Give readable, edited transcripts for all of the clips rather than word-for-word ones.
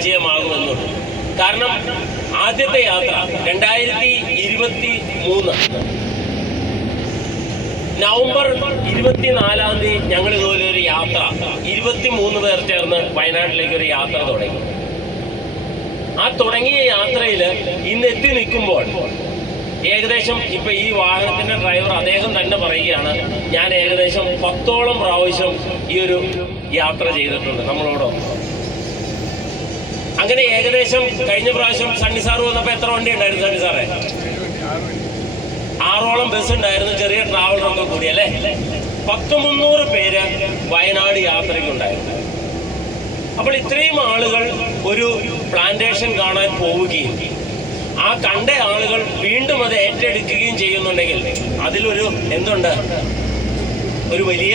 വിജയമാകുമെന്നുള്ളൂ. കാരണം ആദ്യത്തെ യാത്ര 2023 നവംബർ 24-ാം തീയതി ഞങ്ങൾ ഇതുപോലെ ഒരു യാത്ര 23 പേർ ചേർന്ന് വയനാട്ടിലേക്ക് ഒരു യാത്ര തുടങ്ങി. ആ തുടങ്ങിയ യാത്രയിൽ ഇന്ന് എത്തി നിൽക്കുമ്പോൾ ഏകദേശം ഇപ്പൊ ഈ വാഹനത്തിന്റെ ഡ്രൈവർ അദ്ദേഹം തന്നെ പറയുകയാണ്, ഞാൻ ഏകദേശം 10ഓളം പ്രാവശ്യം ഈ ഒരു യാത്ര ചെയ്തിട്ടുണ്ട് നമ്മളോടൊപ്പം. അങ്ങനെ ഏകദേശം കഴിഞ്ഞ പ്രാവശ്യം സണ്ണി സാർ വന്നപ്പോ എത്ര വണ്ടി ഉണ്ടായിരുന്നു സണ്ണി സാറേ? 6ഓളം ബസ് ഉണ്ടായിരുന്നു, ചെറിയ ട്രാവലറൊക്കെ കൂടി അല്ലേ. 100-300 പേര് വയനാട് യാത്രയ്ക്കുണ്ടായിരുന്നു. അപ്പോൾ ഇത്രയും ആളുകൾ ഒരു പ്ലാന്റേഷൻ കാണാൻ പോവുകയും ആ കണ്ട ആളുകൾ വീണ്ടും അത് ഏറ്റെടുക്കുകയും ചെയ്യുന്നുണ്ടെങ്കിൽ അതിലൊരു എന്തുണ്ട്, ഒരു വലിയ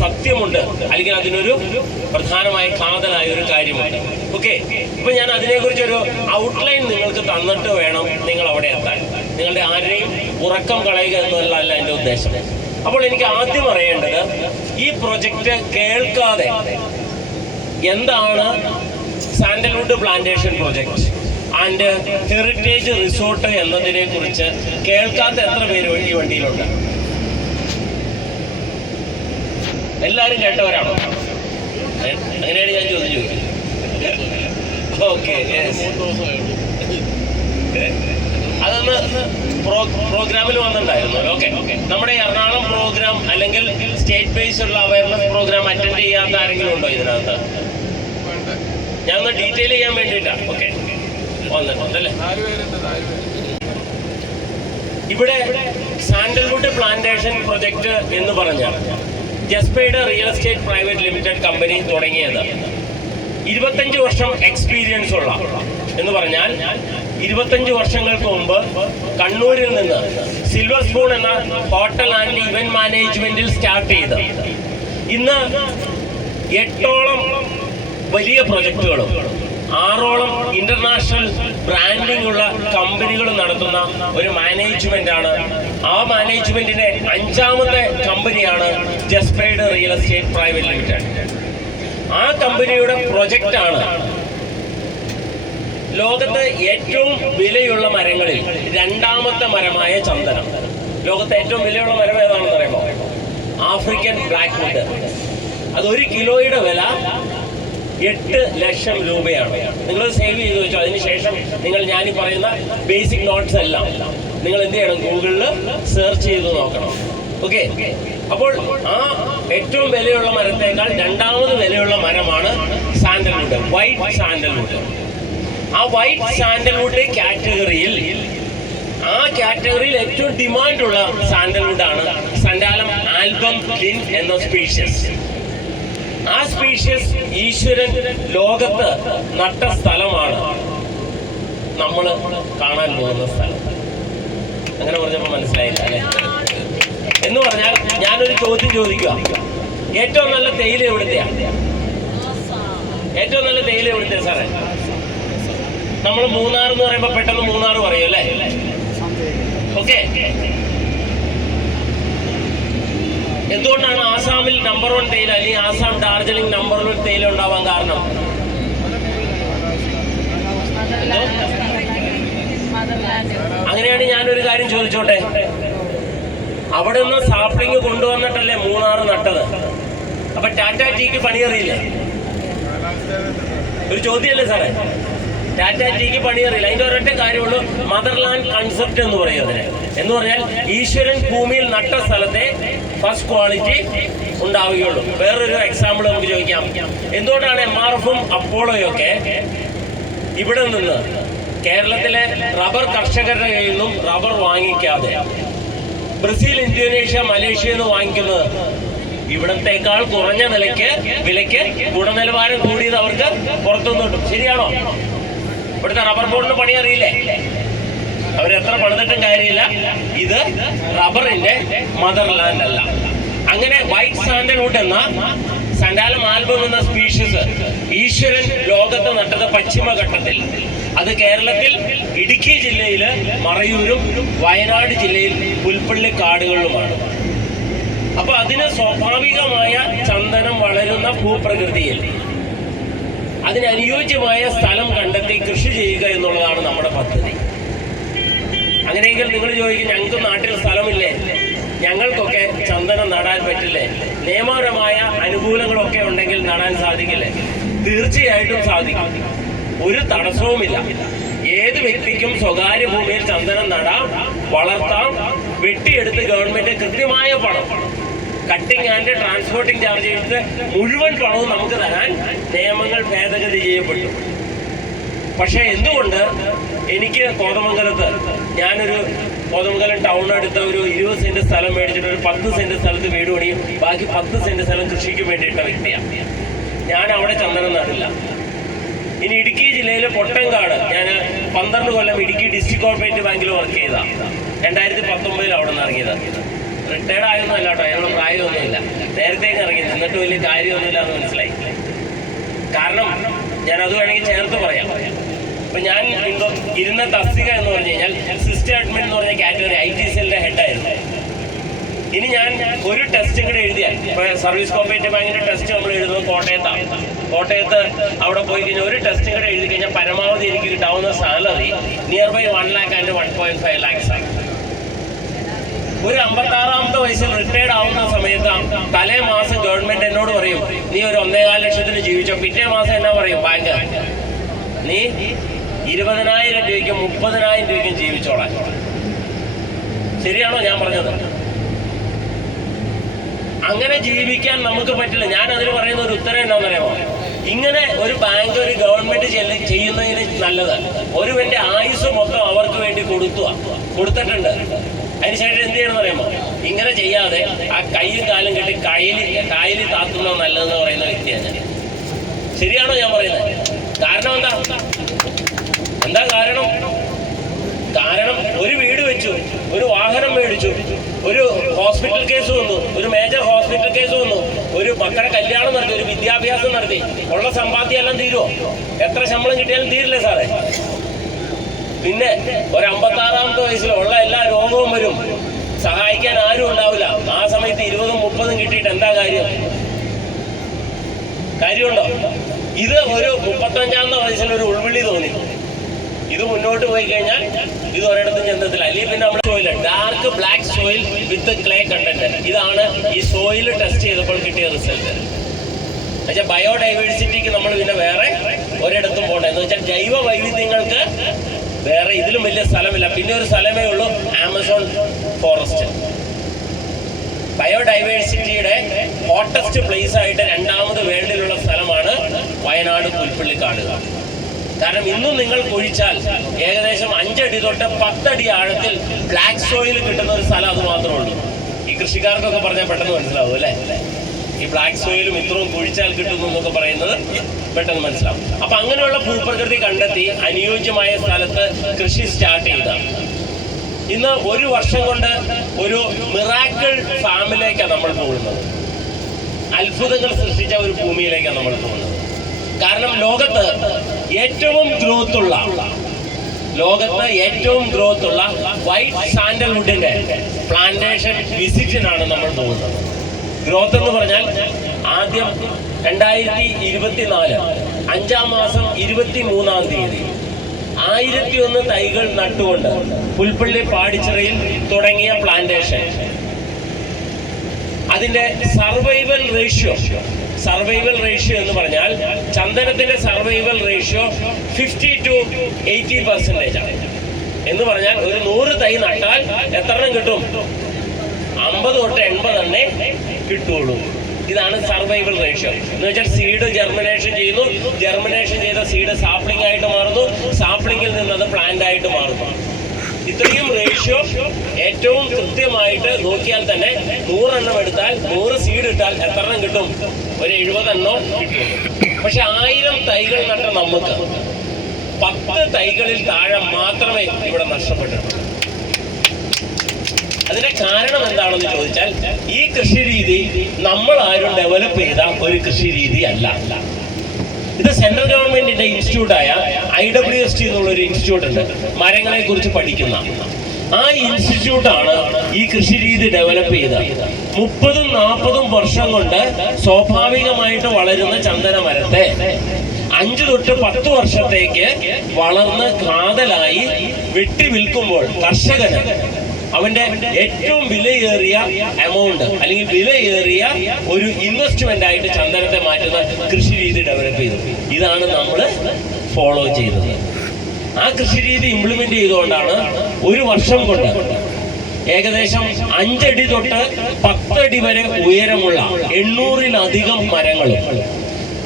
സത്യമുണ്ട്, അല്ലെങ്കിൽ അതിനൊരു പ്രധാനമായ കാതലായ ഒരു കാര്യമുണ്ട്. ഓക്കെ, ഇപ്പൊ ഞാൻ അതിനെക്കുറിച്ചൊരു ഔട്ട്ലൈൻ നിങ്ങൾക്ക് തന്നിട്ട് വേണം നിങ്ങൾ അവിടെ എത്താൻ. നിങ്ങളുടെ ആരെയും ഉറക്കം കളയുക എന്നല്ല എൻ്റെ ഉദ്ദേശം. അപ്പോൾ എനിക്ക് ആദ്യം അറിയേണ്ടത്, ഈ പ്രൊജക്റ്റ് കേൾക്കാതെ എന്താണ് sandalwood plantation project and heritage resort എന്നതിനെ കുറിച്ച് കേൾക്കാത്ത എത്ര പേര് ഈ വണ്ടിയിലുണ്ട്? എല്ലാവരും കേട്ടവരാണോ? അങ്ങനെയാണ് ഞാൻ ചോദിച്ചു. ഓക്കെ, അതൊന്ന് പ്രോഗ്രാമിൽ വന്നിട്ടുണ്ടായിരുന്നു. ഓക്കെ, നമ്മുടെ എറണാകുളം പ്രോഗ്രാം അല്ലെങ്കിൽ സ്റ്റേറ്റ് ബേസ് ഉള്ള അവയർനെസ് പ്രോഗ്രാം അറ്റൻഡ് ചെയ്യാത്ത ആരെങ്കിലും ഉണ്ടോ ഇതിനകത്ത്? ഞാൻ ഒന്ന് ഡീറ്റെയിൽ ചെയ്യാൻ വേണ്ടിയിട്ടാ. ഓക്കെ, വന്നിട്ടുണ്ടല്ലേ. ഇവിടെ സാൻഡൽവുഡ് പ്ലാന്റേഷൻ പ്രൊജക്ട് എന്ന് പറഞ്ഞാൽ ജസ്പേഡ് real estate private limited company തുടങ്ങിയത് 25 വർഷം എക്സ്പീരിയൻസ് ഉള്ള എന്ന് പറഞ്ഞാൽ 25 വർഷങ്ങൾക്ക് മുമ്പ് കണ്ണൂരിൽ നിന്ന് സിൽവർ സ്പൂൺ എന്ന ഹോട്ടൽ ആൻഡ് ഇവന്റ് മാനേജ്മെന്റിൽ സ്റ്റാർട്ട് ചെയ്ത് ഇന്ന് 8ഓളം വലിയ പ്രൊജക്ടുകളും 6ഓളം ഇന്റർനാഷണൽ ബ്രാൻഡിംഗ് ഉള്ള കമ്പനികൾ നടത്തുന്ന ഒരു മാനേജ്മെന്റ് ആണ്. ആ മാനേജ്മെന്റിന്റെ 5ാമത്തെ കമ്പനിയാണ് ജസ്പേഡ് റിയൽ എസ്റ്റേറ്റ് പ്രൈവറ്റ് ലിമിറ്റഡ്. ആ കമ്പനിയുടെ പ്രൊജക്റ്റ് ആണ് ലോകത്ത് ഏറ്റവും വിലയുള്ള മരങ്ങളിൽ 2ാമത്തെ മരമായ ചന്ദനം. ലോകത്തെ ഏറ്റവും വിലയുള്ള മരം ഏതാണെന്ന് പറയുമോ? African black wood. അത് 1 കിലോയുടെ വില 8 ലക്ഷം രൂപയാണ്. നിങ്ങൾ സേവ് ചെയ്ത് വെച്ചോ. അതിനുശേഷം നിങ്ങൾ ഞാനീ പറയുന്ന ബേസിക് നോട്ട്സ് എല്ലാം നിങ്ങൾ എന്ത് ചെയ്യണം? ഗൂഗിളിൽ സെർച്ച് ചെയ്ത് നോക്കണം. ഓക്കെ, അപ്പോൾ ആ ഏറ്റവും വിലയുള്ള മരത്തേക്കാൾ 2ാമത് വിലയുള്ള മരമാണ് സാൻഡൽവുഡ്, വൈറ്റ് സാൻഡൽവുഡ്. ആ വൈറ്റ് സാൻഡൽവുഡ് കാറ്റഗറിയിൽ ഏറ്റവും ഡിമാൻഡുള്ള സാൻഡൽവുഡ് ആണ് സൻഡാലം ആൽബം ലിൻ എന്ന സ്പീഷ്യസ്. ആ സ്പീഷ്യസ് ഈശ്വരൻ ലോകത്ത് നട്ട സ്ഥലമാണ് നമ്മൾ കാണാൻ പോകുന്ന സ്ഥലം. അങ്ങനെ പറഞ്ഞപ്പോൾ മനസ്സിലായില്ല അല്ലെ? എന്ന് പറഞ്ഞാൽ ഞാനൊരു ചോദ്യം ചോദിക്കുക, ഏറ്റവും നല്ല തേയില എവിടുത്തെയാ? ഏറ്റവും നല്ല തേയില എവിടുത്തെയാ സാറേ? നമ്മൾ മൂന്നാർ എന്ന് പറയുമ്പോൾ പെട്ടെന്ന് മൂന്നാർ പറയും അല്ലേ? ഓക്കെ, എന്തുകൊണ്ടാണ് ആസാമിൽ നമ്പർ 1 തേയില അല്ലെങ്കിൽ ആസാം ഡാർജിലിംഗ് നമ്പർ 1 തേയില ഉണ്ടാവാൻ കാരണം? അങ്ങനെയാണ് ഞാനൊരു കാര്യം ചോദിച്ചോട്ടെ, അവിടെ നിന്ന് സാപ്ലിങ് കൊണ്ടുവന്നിട്ടല്ലേ മൂന്നാർ നട്ടത്? അപ്പൊ ടാറ്റ ടീക്ക് പണിയറിയില്ലേ? ഒരു ചോദ്യമല്ലേ സാറേ? ടാറ്റ ടീക്ക് പണിയറിയില്ല. അതിന്റെ ഒരൊറ്റ കാര്യമുള്ളൂ, മദർലാൻഡ് കൺസെപ്റ്റ് എന്ന് പറയും അതിനെ. എന്ന് പറഞ്ഞാൽ ഈശ്വരൻ ഭൂമിയിൽ നട്ട സ്ഥലത്തെ ഫസ്റ്റ് ക്വാളിറ്റി ഉണ്ടാവുകയുള്ളൂ. വേറൊരു എക്സാമ്പിൾ നമുക്ക് ചോദിക്കാം, എന്തുകൊണ്ടാണ് MRFും അപ്പോളോയും ഒക്കെ ഇവിടെ നിന്ന് കേരളത്തിലെ റബ്ബർ കർഷകരുടെ കയ്യിൽ നിന്നും റബ്ബർ വാങ്ങിക്കാതെ ബ്രസീൽ, ഇന്തോനേഷ്യ, മലേഷ്യയിൽ നിന്ന് വാങ്ങിക്കുന്നത്? ഇവിടത്തേക്കാൾ കുറഞ്ഞ വിലയ്ക്ക് ഗുണനിലവാരം കൂടിയത് അവർക്ക് പുറത്തുനിന്ന് കിട്ടും. ശരിയാണോ? ഇവിടുത്തെ റബ്ബർ ബോർഡിന് പണി അറിയില്ലേ? അവരെത്ര പണിതിട്ടും കാര്യമില്ല, ഇത് റബ്ബറിന്റെ മദർലാൻഡ് അല്ല. അങ്ങനെ വൈറ്റ് സാൻഡൽവുഡ് എന്ന സൻഡാലം ആൽബം എന്ന സ്പീഷീസ് ഈശ്വരൻ ലോകത്ത് നട്ടത് പശ്ചിമഘട്ടത്തിൽ. അത് കേരളത്തിൽ ഇടുക്കി ജില്ലയില് മറയൂരും വയനാട് ജില്ലയിൽ പുൽപ്പള്ളി കാടുകളിലുമാണ്. അപ്പൊ അതിന് സ്വാഭാവികമായ ചന്ദനം വളരുന്ന ഭൂപ്രകൃതിയിൽ അതിന് അനുയോജ്യമായ സ്ഥലം കണ്ടെത്തി കൃഷി ചെയ്യുക എന്നുള്ളതാണ് നമ്മുടെ പദ്ധതി. അങ്ങനെയെങ്കിൽ നിങ്ങൾ ചോദിക്കും, ഞങ്ങൾക്ക് നാട്ടിൽ സ്ഥലമില്ലേ, ഞങ്ങൾക്കൊക്കെ ചന്ദനം നടാൻ പറ്റില്ലേ, നിയമപരമായ അനുകൂലങ്ങളൊക്കെ ഉണ്ടെങ്കിൽ നടാൻ സാധിക്കില്ലേ? തീർച്ചയായിട്ടും സാധിക്കും. ഒരു തടസ്സവുമില്ല. ഏത് വ്യക്തിക്കും സ്വകാര്യ ഭൂമിയിൽ ചന്ദനം നടാം, വളർത്താം. വെട്ടിയെടുത്ത് ഗവൺമെന്റ് കൃത്യമായ പണം, കട്ടിംഗ് ആൻഡ് ട്രാൻസ്പോർട്ടിംഗ് ചാർജ് ചെയ്ത് മുഴുവൻ പണവും നമുക്ക് തരാൻ നിയമങ്ങൾ ഭേദഗതി ചെയ്യപ്പെട്ടു. പക്ഷേ എന്തുകൊണ്ട് എനിക്ക് കോതമംഗലത്ത്, ഞാനൊരു കോതമംഗലം ടൗൺ അടുത്ത ഒരു 20 സെന്റ് സ്ഥലം മേടിച്ചിട്ട് ഒരു 10 സെന്റ് സ്ഥലത്ത് വീട് പണിയും, ബാക്കി 10 സെന്റ് സ്ഥലം കൃഷിക്ക് വേണ്ടിയിട്ട വ്യക്തിയാണ് ഞാൻ. അവിടെ ചന്ദനം നടില്ല. ഇനി ഇടുക്കി ജില്ലയിലെ പൊട്ടങ്കാട്, ഞാൻ 12 കൊല്ലം ഇടുക്കി ഡിസ്ട്രിക്ട് കോർപ്പറേറ്റീവ് ബാങ്കിൽ വർക്ക് ചെയ്ത, 2019 അവിടെ നിന്ന് ഇറങ്ങിയത്. റിട്ടയർഡ് ആയൊന്നും അല്ല കേട്ടോ, അതിനുള്ള പ്രായമൊന്നുമില്ല. നേരത്തേക്ക് ഇറങ്ങി, എന്നിട്ട് വലിയ കാര്യമൊന്നുമില്ല എന്ന് മനസ്സിലായി. കാരണം ഞാൻ അത് വേണമെങ്കിൽ ചേർത്ത് പറയാം. ഇപ്പൊ ഞാൻ ഇരുന്ന തസ്തിക എന്ന് പറഞ്ഞു കഴിഞ്ഞാൽ സിസ്റ്റം അഡ്മിൻ എന്ന് പറഞ്ഞ കാറ്റഗറി IT സെല്ലിന്റെ ഹെഡായിരുന്നു. ഇനി ഞാൻ ഒരു ടെസ്റ്റും കൂടെ എഴുതിയാൽ, ഇപ്പൊ സർവീസ് കോപ്പറേറ്റീവ് ബാങ്കിന്റെ ടെസ്റ്റ് നമ്മൾ എഴുതുന്നത് കോട്ടയത്താണ്. കോട്ടയത്ത് അവിടെ പോയി കഴിഞ്ഞാൽ ഒരു ടെസ്റ്റും കൂടെ എഴുതി കഴിഞ്ഞാൽ പരമാവധി എനിക്ക് കിട്ടാവുന്ന salary near by 1 lakh and 1.5 lakhs ആണ്. ഒരു 56ാമത്തെ വയസ്സിൽ റിട്ടയർഡ് ആവുന്ന സമയത്ത് തലേ മാസം ഗവൺമെന്റ് എന്നോട് പറയും, നീ ഒരു 1.25 ലക്ഷത്തിന് ജീവിച്ചോ. പിറ്റേ മാസം എന്നാ പറയും ബാങ്ക്, നീ 20,000 രൂപയ്ക്കും 30,000 രൂപയ്ക്കും ജീവിച്ചോളാം. ശരിയാണോ ഞാൻ പറഞ്ഞത്? അങ്ങനെ ജീവിക്കാൻ നമുക്ക് പറ്റില്ല. ഞാൻ അതിന് പറയുന്ന ഒരു ഉത്തരം എന്താണെന്നറിയാമോ? ഇങ്ങനെ ഒരു ബാങ്ക്, ഒരു ഗവൺമെന്റ് ചെയ്യുന്നതിന് നല്ലത് ഒരുവന്റെ ആയുസ് മൊത്തം അവർക്ക് വേണ്ടി കൊടുത്തിട്ടുണ്ട്. അതിനുശേഷം എന്ത് ചെയ്യണമെന്ന് അറിയാമോ? ഇങ്ങനെ ചെയ്യാതെ ആ കൈയും കാലും കെട്ടി കായലിൽ താത്തുന്നത് നല്ലതെന്ന് പറയുന്ന വ്യക്തിയാണ് ഞാൻ. ശരിയാണോ ഞാൻ പറയുന്നത്? കാരണം എന്താ കാരണം ഒരു വീട് വെച്ചു, ഒരു വാഹനം മേടിച്ചു, ഒരു ഹോസ്പിറ്റൽ കേസ് വന്നു, ഒരു മേജർ ഹോസ്പിറ്റൽ കേസ് വന്നു, ഒരു മക്കളുടെ കല്യാണം നടത്തി, ഒരു വിദ്യാഭ്യാസം നടത്തി. ഉള്ള സമ്പാദ്യം എല്ലാം തീരുമോ? എത്ര ശമ്പളം കിട്ടിയാലും തീരില്ലേ സാറേ? പിന്നെ ഒരു 56ാമത്തെ വയസ്സിൽ ഉള്ള എല്ലാ രോഗവും വരും, സഹായിക്കാൻ ആരും ഉണ്ടാവില്ല. ആ സമയത്ത് 20ഉം 30ഉം കിട്ടിയിട്ട് എന്താ കാര്യമുണ്ടോ? ഇത് ഒരു 35ാമത്തെ വയസ്സിൽ ഒരു ഉൾവിളി തോന്നി, ഇത് മുന്നോട്ട് പോയി കഴിഞ്ഞാൽ ഇത് ഒരിടത്തും ചെന്നത്തില്ല. അല്ലെങ്കിൽ പിന്നെ നമ്മുടെ സോയിൽ, ഡാർക്ക് ബ്ലാക്ക് സോയിൽ വിത്ത് ക്ലേ കണ്ടന്റ്, ഇതാണ് ഈ സോയിൽ ടെസ്റ്റ് ചെയ്തപ്പോൾ കിട്ടിയ റിസൾട്ട്. എന്നുവെച്ചാൽ ബയോഡൈവേഴ്സിറ്റിക്ക് നമ്മൾ പിന്നെ വേറെ ഒരിടത്തും പോകണ്ട. എന്ന് വെച്ചാൽ ജൈവ വൈവിധ്യങ്ങൾക്ക് വേറെ ഇതിലും വലിയ സ്ഥലമില്ല. പിന്നെ ഒരു സ്ഥലമേ ഉള്ളൂ, ആമസോൺ ഫോറസ്റ്റ്. ബയോഡൈവേഴ്സിറ്റിയുടെ ഹോട്ടസ്റ്റ് പ്ലേസ് ആയിട്ട് 2ാമത് വേൾഡിലുള്ള സ്ഥലമാണ് വയനാട് പുൽപ്പള്ളിക്കാട്. കാരണം ഇന്നും നിങ്ങൾ കുഴിച്ചാൽ ഏകദേശം 5 അടി തൊട്ട് 10 അടി ആഴത്തിൽ ബ്ലാക്ക് സോയിൽ കിട്ടുന്ന ഒരു സ്ഥലം അത് മാത്രമേ ഉള്ളൂ. ഈ കൃഷിക്കാർക്കൊക്കെ പറഞ്ഞാൽ പെട്ടെന്ന് മനസ്സിലാവും അല്ലേ? ഈ ബ്ലാക്ക് സോയിലും ഇത്രയും കുഴിച്ചാൽ കിട്ടുന്നു എന്നൊക്കെ പറയുന്നത് പെട്ടെന്ന് മനസ്സിലാവും. അപ്പൊ അങ്ങനെയുള്ള ഭൂപ്രകൃതി കണ്ടെത്തി അനുയോജ്യമായ സ്ഥലത്ത് കൃഷി സ്റ്റാർട്ട് ചെയ്ത ഇന്ന് 1 വർഷം കൊണ്ട് ഒരു മിറാക്കിൾ ഫാമിലേക്കാണ് നമ്മൾ പോകുന്നത്. അത്ഭുതങ്ങൾ സൃഷ്ടിച്ച ഒരു ഭൂമിയിലേക്കാണ് നമ്മൾ പോകുന്നത്. കാരണം ലോകത്ത് ഏറ്റവും ഗ്രോത്ത് ഉള്ള വൈറ്റ് സാൻഡൽവുഡിന്റെ പ്ലാന്റേഷൻ വിസിറ്റിനാണ് നമ്മൾ പോകുന്നത്. ഗ്രോത്ത് എന്ന് പറഞ്ഞാൽ ആദ്യം 2024 5ാം മാസം 23-ാം തീയതി 1001 തൈകൾ നട്ടുകൊണ്ട് പുൽപ്പള്ളി പാടിച്ചിറയിൽ തുടങ്ങിയ പ്ലാന്റേഷൻ, അതിന്റെ സർവൈവൽ റേഷ്യോ എന്ന് പറഞ്ഞാൽ ചന്ദനത്തിന്റെ സർവൈവൽ റേഷ്യോ 50 to 80% ആണ്. എന്ന് പറഞ്ഞാൽ ഒരു 100 തൈ നട്ടാൽ എത്ര എണ്ണം കിട്ടും? 50 തൊട്ട് 80 തന്നെ കിട്ടുള്ളൂ. ഇതാണ് സർവൈവൽ റേഷ്യോ. എന്ന് വെച്ചാൽ സീഡ് ജെർമിനേഷൻ ചെയ്യുന്നു, ജെർമിനേഷൻ ചെയ്ത സീഡ് സാപ്ലിംഗ് ആയിട്ട് മാറുന്നു, സാപ്ലിംഗിൽ നിന്നത് പ്ലാന്റ് ആയിട്ട് മാറുന്നു. ഇത്രയും റേഷ്യോ ഏറ്റവും കൃത്യമായിട്ട് നോക്കിയാൽ തന്നെ 100 എണ്ണം എടുത്താൽ 100 സീഡ് ഇട്ടാൽ എത്ര എണ്ണം കിട്ടും? ഒരു 70 എണ്ണം കിട്ടും. പക്ഷെ 1000 തൈകൾ നട്ട നമുക്ക് 10 തൈകളിൽ താഴെ മാത്രമേ ഇവിടെ നഷ്ടപ്പെട്ടിട്ടുള്ളൂ. അതിന്റെ കാരണം എന്താണെന്ന് ചോദിച്ചാൽ ഈ കൃഷി രീതി നമ്മൾ ആരും ഡെവലപ്പ് ചെയ്ത ഒരു കൃഷി രീതി അല്ല. ഇത് സെൻട്രൽ ഗവൺമെന്റിന്റെ ഇൻസ്റ്റിറ്റ്യൂട്ടായ IWST എന്നുള്ളൊരു ഇൻസ്റ്റിറ്റ്യൂട്ട് ഉണ്ട്, മരങ്ങളെ കുറിച്ച് പഠിക്കുന്ന. ആ ഇൻസ്റ്റിറ്റ്യൂട്ടാണ് ഈ കൃഷി രീതി ഡെവലപ്പ് ചെയ്തത്. 30-40 വർഷം കൊണ്ട് സ്വാഭാവികമായിട്ട് വളരുന്ന ചന്ദന മരത്തെ 5 തൊട്ട് 10 വർഷത്തേക്ക് വളർന്ന് കാതലായി വെട്ടി വിൽക്കുമ്പോൾ കർഷകന് അവന്റെ ഏറ്റവും വിലയേറിയ എമൗണ്ട് അല്ലെങ്കിൽ വിലയേറിയ ഒരു ഇൻവെസ്റ്റ്മെന്റ് ആയിട്ട് ചന്ദനത്തെ മാറ്റുന്ന കൃഷി രീതി ഡെവലപ്പ് ചെയ്തു. ഇതാണ് നമ്മൾ ഫോളോ ചെയ്തത്. ആ കൃഷി രീതി ഇംപ്ലിമെന്റ് ചെയ്തുകൊണ്ടാണ് ഒരു വർഷം കൊണ്ട് ഏകദേശം 5 അടി തൊട്ട് 10 അടി വരെ ഉയരമുള്ള 800-ലധികം മരങ്ങളും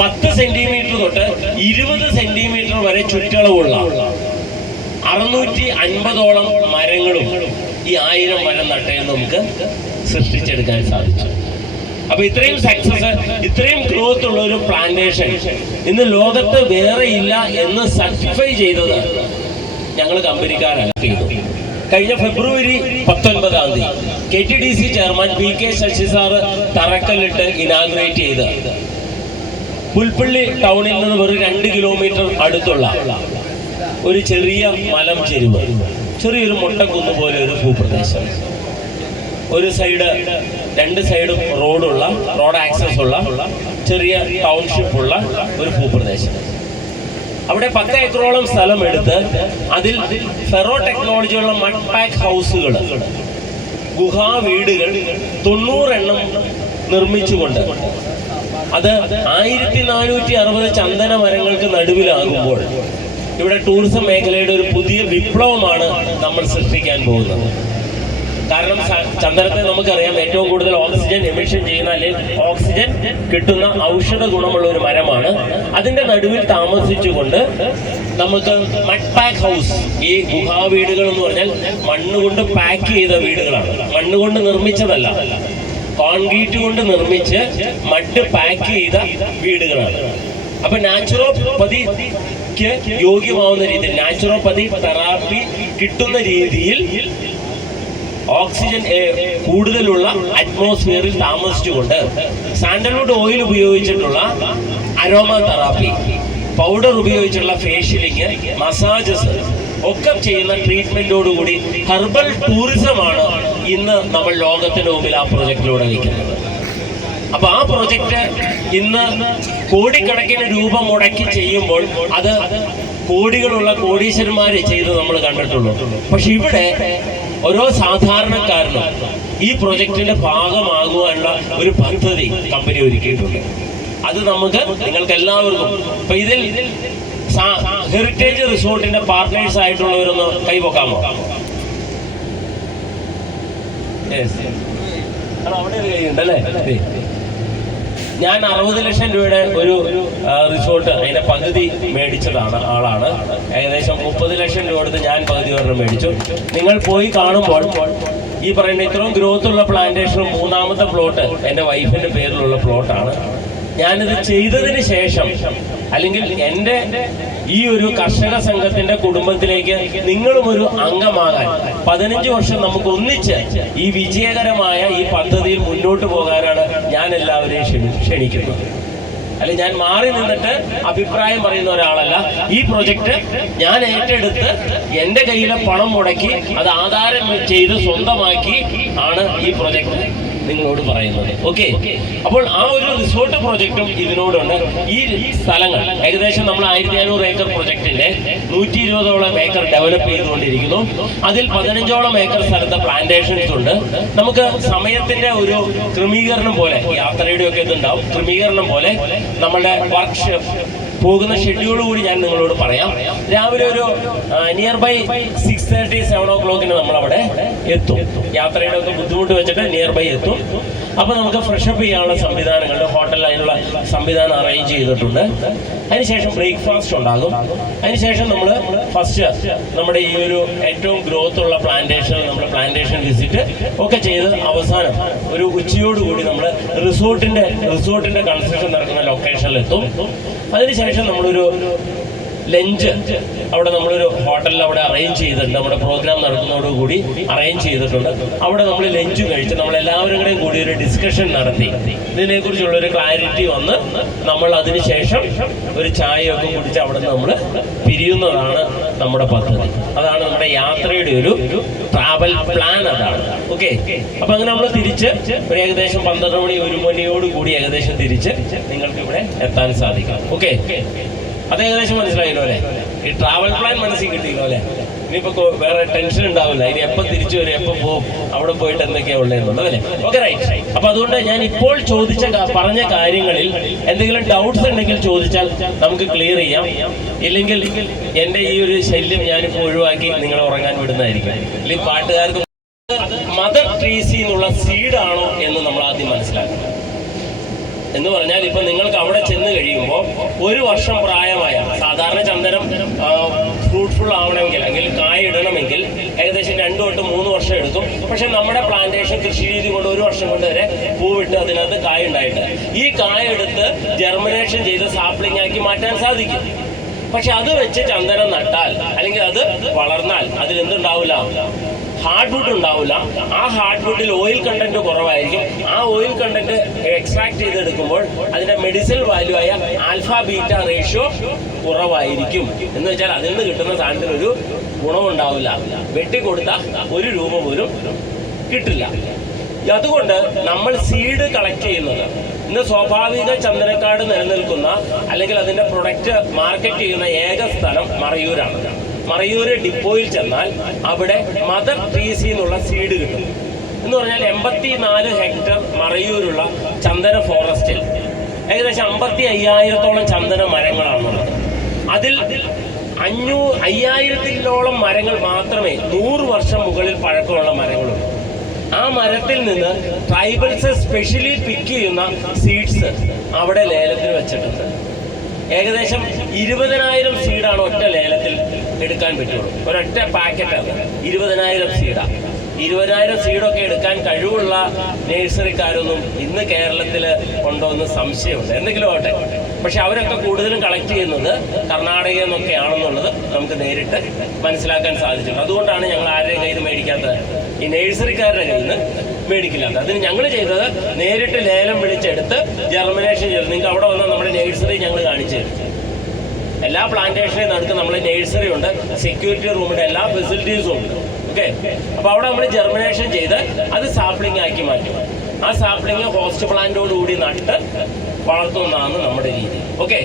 10 സെന്റിമീറ്റർ തൊട്ട് 20 സെന്റിമീറ്റർ വരെ ചുറ്റളവുള്ള 650ഓളം മരങ്ങളും ഈ 1000 മരം നട്ടയിൽ നമുക്ക് സൃഷ്ടിച്ചെടുക്കാൻ സാധിച്ചു. അപ്പൊ ഇത്രയും സക്സസ്, ഇത്രയും ഗ്രോത്ത് ഉള്ള ഒരു പ്ലാന്റേഷൻ ഇന്ന് ലോകത്ത് വേറെ ഇല്ല എന്ന് സർട്ടിഫൈ ചെയ്തത് ഞങ്ങൾ കമ്പനിക്കാരാണ് ചെയ്തു. കഴിഞ്ഞ ഫെബ്രുവരി 19-ാം തീയതി KTDC chairman PK Sasi sir തറക്കല്ലിട്ട് ഇനാഗ്രേറ്റ് ചെയ്ത് പുൽപ്പള്ളി ടൗണിൽ നിന്ന് വെറും 2 കിലോമീറ്റർ അടുത്തുള്ള ഒരു ചെറിയ മലം ചെരുവ്, ചെറിയൊരു മുട്ടക്കുന്ന് പോലെ ഒരു ഭൂപ്രദേശം, ഒരു സൈഡ് 2 സൈഡും റോഡ് ആക്സസ് ഉള്ള ചെറിയ ടൗൺഷിപ്പ് ഉള്ള ഒരു ഭൂപ്രദേശം. അവിടെ 10 ഏക്കറോളം സ്ഥലം എടുത്ത് അതിൽ ഫെറോ ടെക്നോളജിയുള്ള മഡ് പാക്ക് ഹൗസുകൾ, ഗുഹാ വീടുകൾ 90 എണ്ണം നിർമ്മിച്ചുകൊണ്ട് അത് 1460 ചന്ദന മരങ്ങൾക്ക് നടുവിലാകുമ്പോൾ ഇവിടെ ടൂറിസം മേഖലയുടെ ഒരു പുതിയ വിപ്ലവമാണ് നമ്മൾ സൃഷ്ടിക്കാൻ പോകുന്നത്. കാരണം ചന്ദനത്തെ നമുക്കറിയാം ഏറ്റവും കൂടുതൽ ഓക്സിജൻ എമിഷൻ ചെയ്യുന്ന അല്ലെങ്കിൽ ഓക്സിജൻ കിട്ടുന്ന ഔഷധ ഗുണമുള്ള ഒരു മരമാണ്. അതിന്റെ നടുവിൽ താമസിച്ചുകൊണ്ട് നമുക്ക് മഡ് പാക്ക് ഹൗസ്, ഈ ഗുഹാ വീടുകൾ എന്ന് പറഞ്ഞാൽ മണ്ണുകൊണ്ട് പാക്ക് ചെയ്ത വീടുകളാണ്, മണ്ണുകൊണ്ട് നിർമ്മിച്ചതല്ല, കോൺക്രീറ്റ് കൊണ്ട് നിർമ്മിച്ച് മഡ് പാക്ക് ചെയ്ത വീടുകളാണ്. അപ്പൊ നാച്ചുറോപ്പതിക്ക് യോഗ്യമാവുന്ന രീതിയിൽ, നാച്ചുറോപ്പതി തെറാപ്പി കിട്ടുന്ന രീതിയിൽ ഓക്സിജൻ കൂടുതലുള്ള അറ്റ്മോസ്ഫിയറിൽ താമസിച്ചുകൊണ്ട് സാൻഡൽവുഡ് ഓയിൽ ഉപയോഗിച്ചിട്ടുള്ള അരോമ തെറാപ്പി, പൗഡർ ഉപയോഗിച്ചുള്ള ഫേഷ്യലിങ്, മസാജസ് ഒക്കെ ചെയ്യുന്ന ട്രീറ്റ്മെന്റോടുകൂടി ഹെർബൽ ടൂറിസമാണ് ഇന്ന് നമ്മൾ ലോകത്തിന് മുമ്പിൽ ആ പ്രൊജക്റ്റിലൂടെ വയ്ക്കുന്നത്. അപ്പൊ ആ പ്രൊജക്റ്റ് ഇന്ന് കോടിക്കണക്കിന് രൂപ മുടക്കി ചെയ്യുമ്പോൾ അത് കോടികളുള്ള കോടീശ്വരന്മാരെ ചെയ്ത് നമ്മൾ കണ്ടിട്ടുള്ളൂ. പക്ഷെ ഇവിടെ ഓരോ സാധാരണക്കാരനും ഈ പ്രൊജക്ടിന്റെ ഭാഗമാകുവാനുള്ള ഒരു പദ്ധതി കമ്പനി ഒരുക്കിയിട്ടുണ്ട്. അത് നമുക്ക് നിങ്ങൾക്ക് എല്ലാവർക്കും ഇപ്പൊ ഇതിൽ ഹെറിറ്റേജ് റിസോർട്ടിന്റെ പാർട്ട്നേഴ്സ് ആയിട്ടുള്ളവരൊന്ന് കൈപൊക്കാമോ? അവിടെ ഒരു കൈയുണ്ടല്ലേ. ഞാൻ 60 ലക്ഷം രൂപയുടെ ഒരു റിസോർട്ട് അതിന്റെ പകുതി മേടിച്ചതാണ് ആളാണ്. ഏകദേശം 30 ലക്ഷം രൂപ കൊടുത്ത് ഞാൻ പകുതി ഒരെണ്ണം മേടിച്ചു. നിങ്ങൾ പോയി കാണുമ്പോൾ ഈ പറയുന്ന ഇത്രയും ഗ്രോത്ത് ഉള്ള പ്ലാന്റേഷനും 3ാമത്തെ പ്ലോട്ട് എൻ്റെ വൈഫിന്റെ പേരിലുള്ള പ്ലോട്ടാണ്. ഞാനിത് ചെയ്തതിന് ശേഷം അല്ലെങ്കിൽ എൻ്റെ ഈ ഒരു കർഷക സംഘത്തിന്റെ കുടുംബത്തിലേക്ക് നിങ്ങളും ഒരു അംഗമാകാൻ 15 വർഷം നമുക്ക് ഒന്നിച്ച് ഈ വിജയകരമായ ഈ പദ്ധതിയിൽ മുന്നോട്ട് പോകാനാണ് ഞാൻ എല്ലാവരെയും ക്ഷണിക്കുന്നത്. അല്ലെ ഞാൻ മാറി നിന്നിട്ട് അഭിപ്രായം പറയുന്ന ഒരാളല്ല. ഈ പ്രൊജക്ട് ഞാൻ ഏറ്റെടുത്ത് എൻ്റെ കയ്യിലെ പണം മുടക്കി അത് ആധാരം ചെയ്ത് സ്വന്തമാക്കി ആണ് ഈ പ്രൊജക്ട് നിങ്ങളോട് പറയുന്നത്. ഓക്കെ, അപ്പോൾ ആ ഒരു റിസോർട്ട് പ്രൊജക്റ്റും ഇതിനോടുണ്ട്. ഈ സ്ഥലങ്ങൾ ഏകദേശം നമ്മൾ 1500 ഏക്കർ പ്രൊജക്ടിന്റെ 120ഓളം ഏക്കർ ഡെവലപ്പ് ചെയ്തുകൊണ്ടിരിക്കുന്നു. അതിൽ 15ഓളം ഏക്കർ സ്ഥലത്ത് പ്ലാന്റേഷൻസ് ഉണ്ട്. നമുക്ക് സമയത്തിന്റെ ഒരു ക്രമീകരണം പോലെ, യാത്രയുടെ ഒക്കെ ഇതുണ്ടാവും, ക്രമീകരണം പോലെ നമ്മുടെ വർക്ക് പോകുന്ന ഷെഡ്യൂൾ കൂടി ഞാൻ നിങ്ങളോട് പറയാം. രാവിലെ ഒരു നിയർ ബൈ 6:30, 7 o'clock നമ്മളവിടെ എത്തും. യാത്രയുടെ ഒക്കെ ബുദ്ധിമുട്ട് വെച്ചിട്ട് നിയർ ബൈ എത്തും. അപ്പൊ നമുക്ക് ഫ്രഷപ്പ് ചെയ്യാനുള്ള സംവിധാനങ്ങളുണ്ട്. ഹോട്ടലിൽ അതിനുള്ള സംവിധാനം അറേഞ്ച് ചെയ്തിട്ടുണ്ട്. അതിനുശേഷം ബ്രേക്ക്ഫാസ്റ്റ് ഉണ്ടാകും. അതിനുശേഷം നമ്മൾ ഫസ്റ്റ് നമ്മുടെ ഈ ഒരു ഏറ്റവും ഗ്രോത്ത് ഉള്ള നമ്മൾ പ്ലാന്റേഷൻ വിസിറ്റ് ഒക്കെ ചെയ്ത് അവസാനം ഒരു ഉച്ചയോടുകൂടി നമ്മൾ റിസോർട്ടിന്റെ കൺസ്ട്രക്ഷൻ നടക്കുന്ന ലൊക്കേഷനിൽ എത്തും. അതിനുശേഷം നമ്മളൊരു ലഞ്ച് അവിടെ നമ്മളൊരു ഹോട്ടലിൽ അവിടെ അറേഞ്ച് ചെയ്തിട്ടുണ്ട്. നമ്മുടെ പ്രോഗ്രാം നടത്തുന്നതോടുകൂടി അറേഞ്ച് ചെയ്തിട്ടുണ്ട്. അവിടെ നമ്മൾ ലഞ്ച് കഴിച്ച് നമ്മളെല്ലാവരും കൂടി ഒരു ഡിസ്കഷൻ നടത്തി ഇതിനെക്കുറിച്ചുള്ള ഒരു ക്ലാരിറ്റി വന്ന് നമ്മൾ അതിനുശേഷം ഒരു ചായയൊക്കെ കുടിച്ച് അവിടെ നിന്ന് നമ്മൾ പിരിയുന്നതാണ് നമ്മുടെ പദ്ധതി. അതാണ് നമ്മുടെ യാത്രയുടെ ഒരു ട്രാവൽ പ്ലാൻ. അതാണ്. ഓക്കെ, അപ്പൊ അങ്ങനെ നമ്മൾ തിരിച്ച് ഒരു ഏകദേശം 12 മണി 1 മണിയോട് കൂടി ഏകദേശം തിരിച്ച് നിങ്ങൾക്ക് ഇവിടെ എത്താൻ സാധിക്കും. ഓക്കെ. അത് ഏകദേശം മനസ്സിലായല്ലോ അല്ലേ? ഈ ട്രാവൽ പ്ലാൻ മനസ്സിൽ കിട്ടിയല്ലോ അല്ലേ? ഇനിയിപ്പോ വേറെ ടെൻഷൻ ഉണ്ടാവില്ല, ഇനി എപ്പോൾ തിരിച്ചു വരും, എപ്പോൾ പോകും, അവിടെ പോയിട്ട് എന്തൊക്കെയാണ് ഉള്ളതെന്നുള്ളത് അല്ലേ? Okay, right. അപ്പൊ അതുകൊണ്ട് ഞാൻ ഇപ്പോൾ പറഞ്ഞ കാര്യങ്ങളിൽ എന്തെങ്കിലും ഡൗട്ട്സ് ഉണ്ടെങ്കിൽ ചോദിച്ചാൽ നമുക്ക് ക്ലിയർ ചെയ്യാം. ഇല്ലെങ്കിൽ എന്റെ ഈ ഒരു ശല്യം ഞാനിപ്പോൾ ഒഴിവാക്കി നിങ്ങളെ ഉറങ്ങാൻ വിടുന്നതായിരിക്കും. അല്ലെങ്കിൽ പാട്ടുകാർക്ക് മദർ ട്രീസി എന്നുള്ള സീഡാണോ എന്ന് നമ്മൾ ആദ്യം മനസ്സിലാക്കണം. എന്ന് പറഞ്ഞാൽ ഇപ്പൊ നിങ്ങൾക്ക് അവിടെ ചെന്ന് കഴിയുമ്പോൾ 1 വർഷം പ്രായമായ സാധാരണ ചന്ദനം ഫ്രൂട്ട്ഫുൾ ആവണമെങ്കിൽ അല്ലെങ്കിൽ കായ ഇടണമെങ്കിൽ ഏകദേശം 2 തൊട്ട് 3 വർഷം എടുക്കും. പക്ഷെ നമ്മുടെ പ്ലാന്റേഷൻ കൃഷി രീതി കൊണ്ട് 1 വർഷം കൊണ്ട് വരെ പൂവിട്ട് അതിനകത്ത് കായ ഉണ്ടായിട്ട് ഈ കായ എടുത്ത് ജെർമിനേഷൻ ചെയ്ത് സാപ്ലിംഗ് ആക്കി മാറ്റാൻ സാധിക്കും. പക്ഷെ അത് വെച്ച് ചന്ദനം നട്ടാൽ അല്ലെങ്കിൽ അത് വളർന്നാൽ അതിലെന്തുണ്ടാവില്ല? ഹാർഡ്വുഡ് ഉണ്ടാവില്ല. ആ ഹാർഡ്വുഡിൽ ഓയിൽ കണ്ടന്റ് കുറവായിരിക്കും. ആ ഓയിൽ കണ്ടന്റ് എക്സ്ട്രാക്ട് ചെയ്തെടുക്കുമ്പോൾ അതിന്റെ മെഡിസിനൽ വാല്യൂ ആയ ആൽഫ ബീറ്റ റേഷ്യോ കുറവായിരിക്കും. എന്ന് വെച്ചാൽ അതിൽ നിന്ന് കിട്ടുന്ന സാധനത്തിന് ഒരു ഗുണമുണ്ടാവില്ല. വെട്ടിക്കൊടുത്താൽ 1 രൂപ പോലും കിട്ടില്ല. അതുകൊണ്ട് നമ്മൾ സീഡ് കളക്ട് ചെയ്യുന്നത് ഇന്ന് സ്വാഭാവിക ചന്ദനക്കാട് നിലനിൽക്കുന്ന അല്ലെങ്കിൽ അതിന്റെ പ്രൊഡക്റ്റ് മാർക്കറ്റ് ചെയ്യുന്ന ഏക സ്ഥലം മറയൂരാണ്. മറയൂര് ഡിപ്പോയിൽ ചെന്നാൽ അവിടെ മദർ ട്രീസി എന്നുള്ള സീഡ് കിട്ടും. എന്ന് പറഞ്ഞാൽ 84 ഹെക്ടർ മറയൂരുള്ള ചന്ദന ഫോറസ്റ്റിൽ ഏകദേശം 55,000-ഓളം ചന്ദന മരങ്ങളാണുള്ളത്. അതിൽ 5000-ഓളം മരങ്ങൾ മാത്രമേ 100 വർഷം മുകളിൽ പഴക്കമുള്ള മരങ്ങളുള്ളൂ. ആ മരത്തിൽ നിന്ന് ട്രൈബൽസ് സ്പെഷ്യലി പിക്ക് ചെയ്യുന്ന സീഡ്സ് അവിടെ ലേലത്തിന് വെച്ചിട്ടുണ്ട്. ഏകദേശം 20,000 സീഡാണ് ഒറ്റ ലേലത്തിൽ എടുക്കാൻ പറ്റുള്ളൂ. ഒരൊറ്റ പാക്കറ്റാണ് 20,000 സീഡാണ്. 20,000 സീഡൊക്കെ എടുക്കാൻ കഴിവുള്ള നേഴ്സറിക്കാരൊന്നും ഇന്ന് കേരളത്തിൽ ഉണ്ടോ എന്ന് സംശയമുണ്ട്. എന്തെങ്കിലും ആവട്ടെ. പക്ഷെ അവരൊക്കെ കൂടുതലും കളക്ട് ചെയ്യുന്നത് കർണാടകയിൽ നിന്നൊക്കെയാണെന്നുള്ളത് നമുക്ക് നേരിട്ട് മനസ്സിലാക്കാൻ സാധിച്ചിട്ടുണ്ട്. അതുകൊണ്ടാണ് ഞങ്ങൾ ആരുടെയും കയ്യിൽ നിന്ന് മേടിക്കാത്തത്, ഈ നേഴ്സറിക്കാരുടെ കയ്യിൽ നിന്ന് മേടിക്കില്ലാത്തത്. അതിന് ഞങ്ങൾ ചെയ്തത് നേരിട്ട് ലേലം വിളിച്ചെടുത്ത് ജെർമിനേഷൻ ചെയ്തു. നിങ്ങൾക്ക് അവിടെ വന്നാൽ നമ്മുടെ നേഴ്സറി ഞങ്ങൾ കാണിച്ചു തരും. എല്ലാ പ്ലാന്റേഷനെയും നടുക്ക് നമ്മുടെ നേഴ്സറി ഉണ്ട്, സെക്യൂരിറ്റി റൂമിന്റെ എല്ലാ ഫെസിലിറ്റീസും ഉണ്ട്. ഓക്കെ, അപ്പൊ അവിടെ നമ്മൾ ജെർമിനേഷൻ ചെയ്ത് അത് സാപ്ലിംഗ് ആക്കി മാറ്റും. ആ സാപ്ലിംഗ് ഹോസ്റ്റ് പ്ലാന്റോടുകൂടി നട്ട് വളർത്തുന്നതാണ് നമ്മുടെ രീതി. ഓക്കെ.